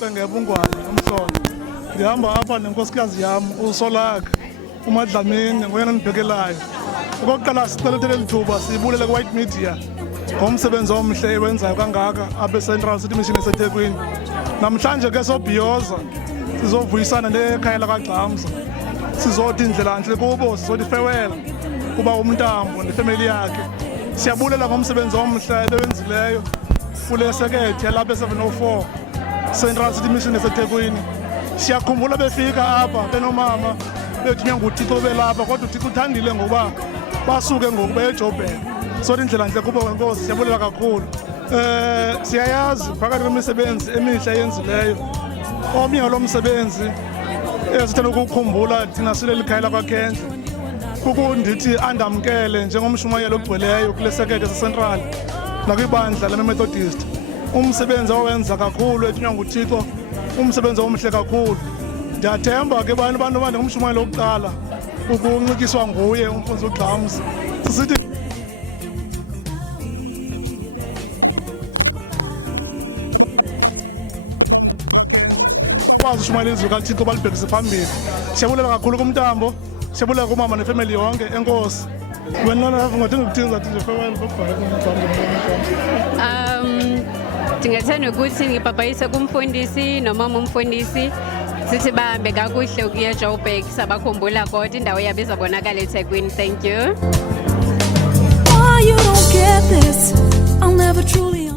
Bungwane Umhlolo. Ndihamba apha nenkosikazi yam uSolaka uMadlamini ngoyena ndibhekelayo. Okokuqala sicela leli thuba sibulele ku-White Media ngomsebenzi omhle ewenzayo kangaka apha eCentral City Mission yaseThekwini. Namhlanje ke sobhiyoza sizovuyisana nekhaya lakaGxamza. Sizothi indlela ntle kubo, sizothi farewell kuba umntambo nefamily yakhe. Siyabulela ngomsebenzi omhle ewenzileyo kule sekethe yalapha e704 Central City Mission yaseThekwini. Siyakhumbula befika apha benomama bethunywa nguThixo belapha, kodwa uThixo uthandile ngoba basuke ngoku beyeJoburg. Sothi indlela ntle kubo ngenkosi, siyabulela kakhulu. Siyayazi phakathi kwemisebenzi emihle eyenzileyo, omnye ngalo msebenzi esithanda ukukhumbula thina sileli khaya lakwaKhendle kukundithi andamkele njengomshumayeli ogcweleyo kule sekethe yaseCentral nakwibandla lama-Methodist. Umsebenzi awenza kakhulu ethunywa nguThixo, umsebenzi omhle kakhulu. Ndiyathemba ke abantu abangumshumayeli wokuqala ukuncikiswa nguye umfundisi uGxamza. Sisithi kwazi ushumayela izwi kaThixo balibhekise phambili. Siyabulela kakhulu kumntambo, siyabulela kumama nefamily yonke, enkosi. Wena ngingadinga ukuthini zathi nje farewell ndingathanda ukuthi ngibhabhayise kumfundisi nomama umfundisi sithi bahambe kakuhle ukuya eJoburg, sabakhumbula kodwa indawo yabo izabonakala eThekwini. Thank you. Oh, you don't get this. I'll never truly